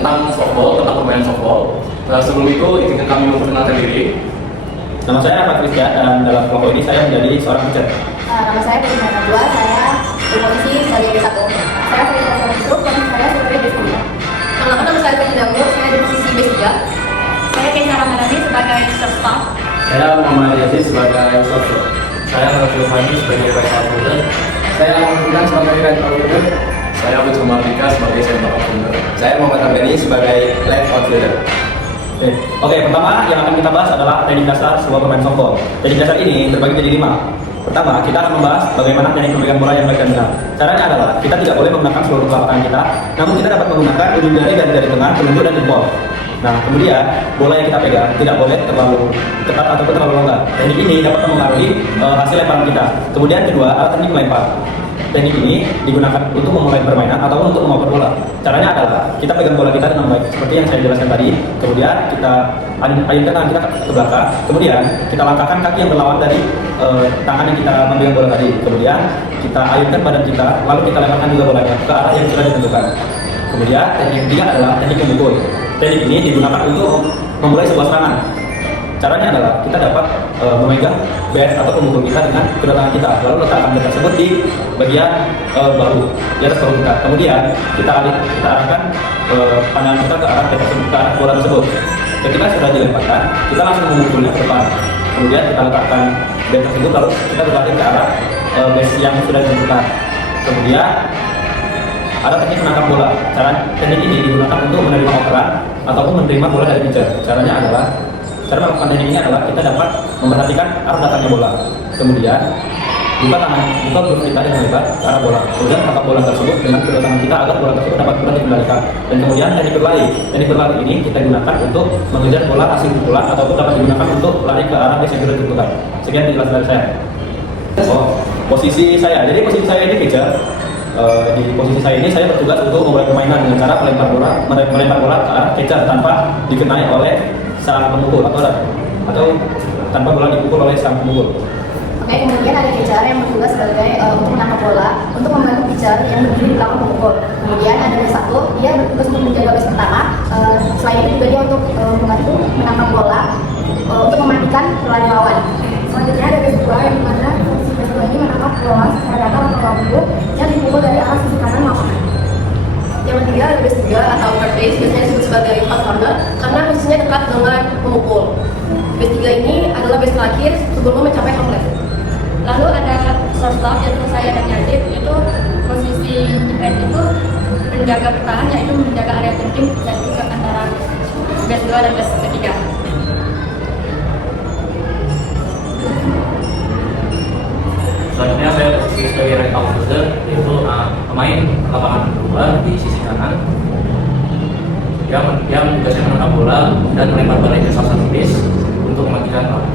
tentang softball, tentang permainan softball. Sebelum itu, izinkan kami memperkenalkan diri. Nama saya Rahmat Rizky dan dalam kelompok ini saya menjadi seorang pitcher. Nama saya Putri Najwa, saya berposisi sebagai B1. Saya sebagai salah grup dan saya sebagai B3. Nama saya Putri Najwa, saya di posisi B3. Saya Keisha Ramadhani sebagai shortstop. Saya Muhammad Yazid sebagai shortstop. Saya Raffi Fahmi sebagai right outfielder. Saya Muhammad sebagai right outfielder. Saya Abid Mardika sebagai center outfielder. Saya Muhammad Abeni sebagai left outfielder. Oke, pertama yang akan kita bahas adalah teknik dasar sebuah pemain softball. Teknik dasar ini terbagi jadi 5. Pertama, kita akan membahas bagaimana teknik pemegang bola yang baik dan benar. Caranya adalah kita tidak boleh menggunakan seluruh telapak tangan kita, namun kita dapat menggunakan ujung jari dan jari tengah, telunjuk dan jempol. Nah, kemudian bola yang kita pegang tidak boleh terlalu ketat ataupun terlalu longgar. Teknik ini dapat mempengaruhi hasil lemparan kita. Kemudian kedua, adalah teknik melempar. Teknik ini digunakan untuk memulai permainan atau untuk mengoper bola. Caranya adalah kita pegang bola kita dengan baik seperti yang saya jelaskan tadi. Kemudian kita ayunkan tangan kita ke belakang. Kemudian kita langkahkan kaki yang berlawan dari tangan yang kita memegang bola tadi. Kemudian kita ayunkan badan kita, lalu kita lemparkan juga bolanya ke arah yang sudah ditentukan. Kemudian teknik yang ketiga adalah teknik memukul. Teknik ini digunakan untuk memulai sebuah serangan. Caranya adalah kita dapat memegang bat atau pemukul kita dengan kedua tangan kita, lalu letakkan bat tersebut di bagian bahu, di atas bahu kita. Kemudian kita arahkan pandangan kita ke arah bat tersebut, ke arah bola tersebut. Ketika sudah dilemparkan, kita langsung memukulnya ke depan. Kemudian kita letakkan bat tersebut, lalu kita berbalik ke arah base yang sudah ditentukan. Kemudian ada teknik menangkap bola. Teknik ini digunakan untuk menerima operan ataupun menerima bola dari pitcher. Cara melakukan teknik ini adalah kita dapat memperhatikan arah datangnya bola. Kemudian buka belum kita dengan lebar ke arah bola. Kemudian tangkap bola tersebut dengan kedua tangan kita agar bola tersebut dapat mudah dikendalikan. Dan kemudian teknik berlari. Teknik berlari ini kita gunakan untuk mengejar bola hasil pukulan ataupun dapat digunakan untuk lari ke arah base yang sudah ditentukan. Sekian penjelasan dari saya. Posisi saya. Jadi posisi saya ini pitcher. Di posisi saya ini saya bertugas untuk memulai permainan dengan cara melempar bola ke arah catcher tanpa dikenai oleh sang pemukul atau tanpa bola dipukul oleh sang pemukul. Oke, kemudian ada catcher yang bertugas sebagai untuk menangkap bola, untuk membantu pitcher yang berdiri di belakang pemukul. Kemudian ada B1, dia bertugas untuk menjaga base pertama. Selain itu juga dia untuk membantu menangkap bola untuk mematikan pelari lawan. Selanjutnya ada B2 yang dimana posisi B2 ini menangkap bola secara datar atau lambung yang dipukul dari arah sisi kanan lapangan. Yang ketiga ada base 3 atau third base, biasanya disebut sebagai hot corner karena posisinya dekat dengan pemukul. Base 3 ini adalah base terakhir sebelum mencapai home plate. Lalu ada shortstop yaitu saya dan Yazid, yaitu posisi defense itu menjaga bertahan, yaitu menjaga area penting yaitu antara base 2 dan base 3. Selanjutnya saya posisi sebagai right outfielder, yaitu pemain lapangan kedua di sisi kanan yang tugasnya menangkap bola dan melempar balik ke salah satu base untuk mematikan lawan.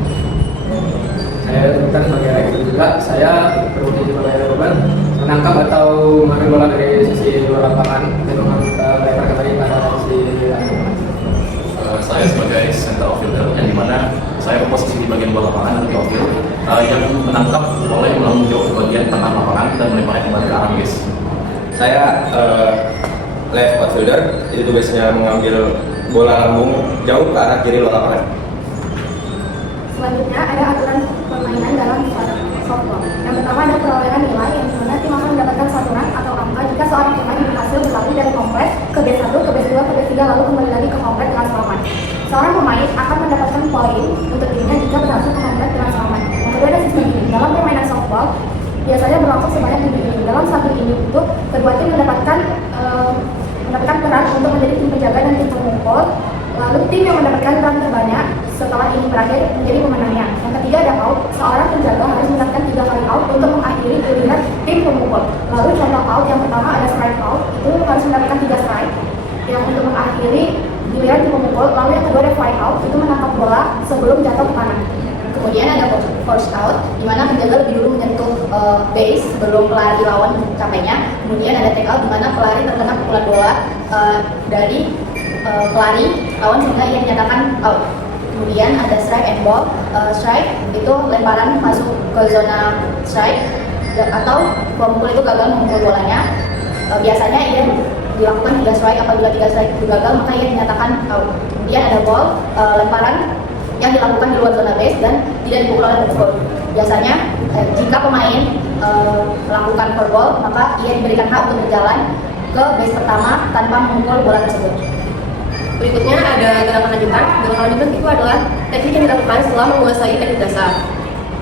Saya bukan sebagai right outfielder juga. Saya berposisi sebagai korban menangkap atau mengambil bola dari sisi luar lapangan dan melempar kembali ke arah sisi lapangan. Saya sebagai center outfielder, yang dimana saya berposisi di bagian bawah lapangan atau outfield yang menangkap bola yang melambung jauh ke bagian tengah lapangan dan melemparnya kembali ke arah base. Saya left outfielder, itu tugasnya mengambil bola lambung jauh ke arah kiri luar lapangan. Selanjutnya ada aturan permainan dalam softball. Yang pertama ada perolehan nilai yang dimana tim akan mendapatkan 1 run atau angka jika seorang pemain berhasil berlari dari kompleks ke base 1, ke base 2, ke base 3 lalu kembali lagi ke kompleks dengan selamat. Seorang pemain akan mendapatkan poin untuk dirinya jika berhasil ke kompleks dengan selamat. Yang kedua ada sistem inning. Dalam permainan softball biasanya berlangsung sebanyak 7 inning. Dalam satu inning itu kedua tim mendapatkan peran untuk menjadi tim penjaga dan tim pemukul. Lalu tim yang mendapatkan run terbanyak setelah ini berakhir menjadi pemenangnya. Yang ketiga ada out. Seorang penjaga harus mendapatkan 3 kali out untuk mengakhiri giliran tim pemukul. Lalu contoh out yang pertama ada strike out, itu harus mendapatkan 3 strike yang untuk mengakhiri giliran tim pemukul. Lalu yang kedua ada fly out, itu menangkap bola sebelum jatuh ke tanah. Kemudian ada force out, di mana penjaga lebih dulu menyentuh base sebelum pelari lawan mencapainya. Kemudian ada take out, di mana pelari terkena pukulan bola dari pelari lawan sehingga ia dinyatakan out. Kemudian ada strike and ball. Strike itu lemparan masuk ke zona strike atau pemukul itu gagal memukul bolanya. Biasanya ia dilakukan 3 strike. Apabila 3 strike itu gagal, maka ia dinyatakan out. Kemudian ada ball lemparan yang dilakukan di luar zona base dan tidak dipukul oleh pemukul. Biasanya jika pemain melakukan foul ball, maka ia diberikan hak untuk berjalan ke base pertama tanpa memukul bola tersebut. Berikutnya ada gerakan lanjutan. Gerakan lanjutan itu adalah teknik yang dilakukan setelah menguasai teknik dasar,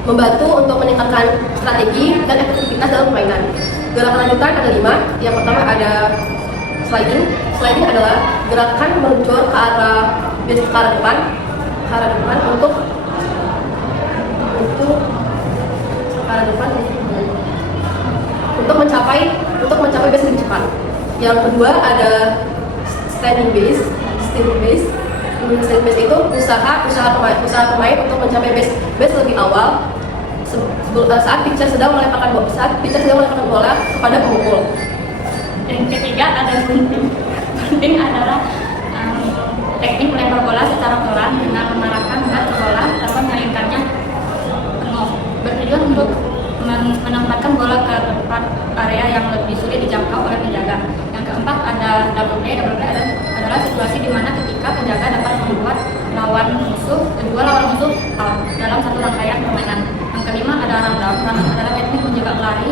membantu untuk meningkatkan strategi dan efektivitas dalam permainan. Gerakan lanjutan ada 5. Yang pertama ada sliding. Sliding adalah gerakan meluncur ke arah depan untuk mencapai base lebih cepat. Yang kedua ada standing base. Standing base itu usaha pemain untuk mencapai base lebih awal saat pitcher sedang melemparkan bola kepada pemukul. Dan ketiga ada gunting. Gunting adalah teknik melempar bola secara pelan dengan mengarahkan bat ke bola tanpa mengalirkannya penuh, bertujuan untuk menempatkan bola ke tempat area yang lebih sulit dijangkau oleh penjaga. Yang keempat ada double play. Double play adalah situasi di mana ketika penjaga dapat membuat dua lawan musuh out dalam satu rangkaian permainan. Yang kelima ada rundown. Rundown adalah teknik menjaga pelari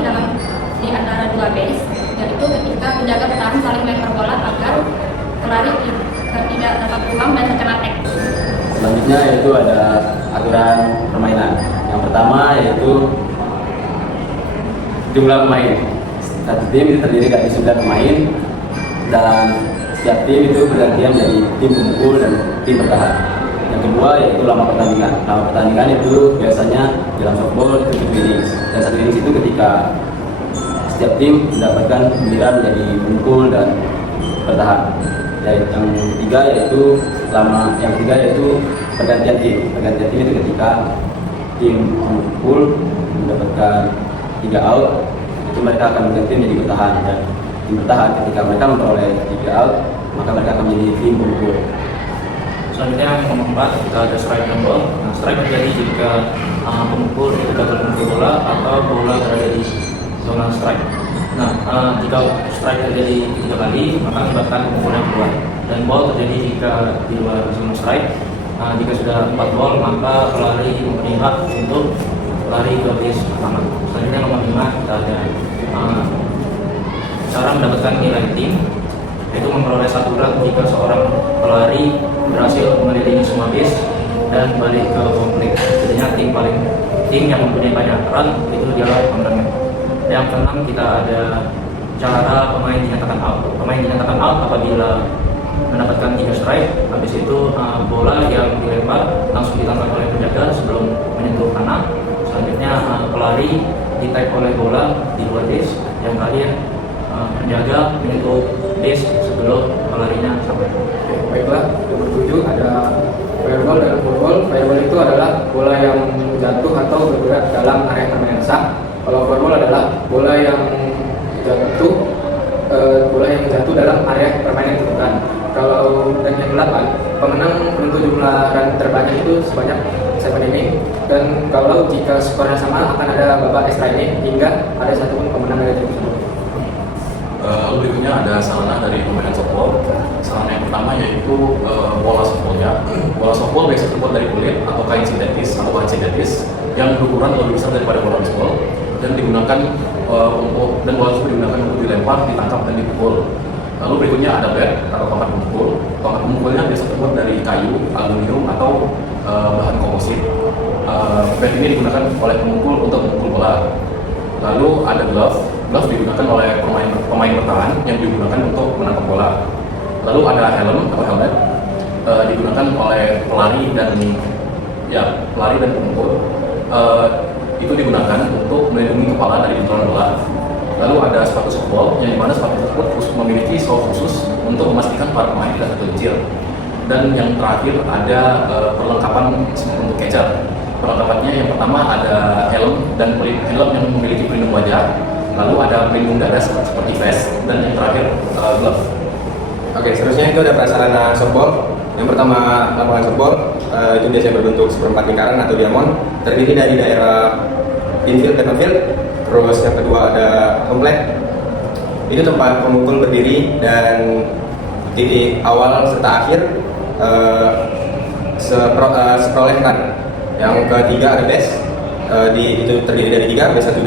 di antara 2 base, yaitu ketika penjaga bertahan saling melempar bola agar pelari tidak dapat peluang dan terkena tag. Selanjutnya yaitu ada aturan permainan. Yang pertama yaitu jumlah pemain. Satu tim itu terdiri dari 9 pemain dan setiap tim itu bergantian menjadi tim pemukul dan tim bertahan. Yang kedua yaitu lama pertandingan. Lama pertandingan itu biasanya dalam softball itu 1 innings. Dan 1 innings itu ketika setiap tim mendapatkan giliran menjadi pemukul dan bertahan. Yang ketiga yaitu pergantian tim. Pergantian tim itu ketika tim pemukul mendapatkan 3 out, itu mereka akan berganti menjadi bertahan, dan tim bertahan ketika mereka memperoleh 3 out, maka mereka akan menjadi tim pemukul. Selanjutnya yang nomor 4 kita ada strike dan ball. Nah, strike terjadi jika pemukul itu gagal memukul bola atau bola berada di zona strike. Nah, jika strike terjadi 3 kali, maka menyebabkan pemukul yang keluar. Dan ball terjadi jika di luar zona strike. Jika sudah 4 ball, maka pelari mempunyai hak untuk lari ke base pertama. Selanjutnya nomor 5 kita ada cara mendapatkan nilai tim, yaitu memperoleh 1 run jika seorang pelari berhasil mengelilingi semua base dan balik ke konflik. Jadinya tim yang mempunyai banyak run itu adalah pemenangnya. Yang keenam kita ada cara pemain dinyatakan out. Pemain dinyatakan out apabila mendapatkan 3 strike, habis itu bola yang dilempar langsung ditangkap oleh penjaga sebelum menyentuh tanah. Selanjutnya pelari di-tag oleh bola di luar base. Yang terakhir penjaga menyentuh base sebelum pelarinya sampai. Baiklah, nomor 7 ada fireball dan football. Fireball itu adalah bola yang jatuh atau bergerak dalam area permainan sah. Kalau football adalah bola yang jatuh dalam area permainan ditentukan. Kalau ranking 8, pemenang penentu jumlah run terbanyak itu sebanyak 7 inning, dan kalau jika skornya sama akan ada babak extra inning hingga ada 1 pun pemenang dari tim tersebut. Berikutnya ada sarana dari permainan softball. Sarana yang pertama yaitu bola softballnya. Bola softball biasa terbuat dari kulit atau kain sintetis atau bahan sintetis yang berukuran lebih besar daripada bola baseball dan digunakan bola tersebut digunakan untuk dilempar, ditangkap dan dipukul. Lalu berikutnya ada bat atau tongkat pemukul. Tongkat pemukulnya biasa terbuat dari kayu, aluminium atau bahan komposit. Bat ini digunakan oleh pemukul untuk memukul bola. Lalu ada glove. Glove digunakan oleh pemain bertahan yang digunakan untuk menangkap bola. Lalu ada helm atau helmet digunakan oleh pelari dan pemukul. Itu digunakan untuk melindungi kepala dari benturan bola. Lalu ada sepatu softball, yang dimana sepatu tersebut memiliki sol khusus untuk memastikan para pemain tidak tergelincir. Dan yang terakhir ada perlengkapan untuk catcher. Perlengkapannya yang pertama ada helm yang memiliki pelindung wajah, lalu ada pelindung dada seperti vest, dan yang terakhir glove. Oke, seterusnya itu ada prasarana softball. Yang pertama, lapangan softball itu biasanya berbentuk seperempat lingkaran atau diamond, terdiri dari daerah infield dan outfield. Terus yang kedua ada home plate, itu tempat pemukul berdiri dan titik awal serta akhir seprolegtan. Yang ketiga ada base, itu terdiri dari 3, B1,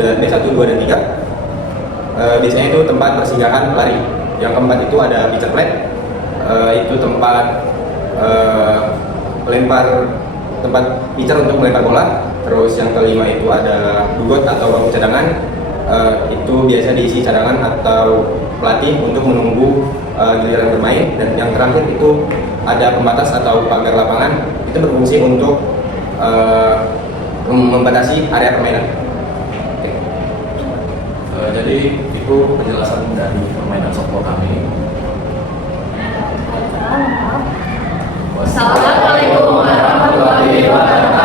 2, dan 3. Biasanya itu tempat persinggahan pelari. Yang keempat itu ada pitcher flag, itu tempat tempat pitcher untuk melempar bola. Terus yang kelima itu ada dugot atau bangku cadangan, itu biasa diisi cadangan atau pelatih untuk menunggu giliran bermain. Dan yang terakhir itu ada pembatas atau pagar lapangan, itu berfungsi untuk membatasi area permainan. Oke. Jadi itu penjelasan dari permainan softball kami. Wassalamualaikum warahmatullahi wabarakatuh.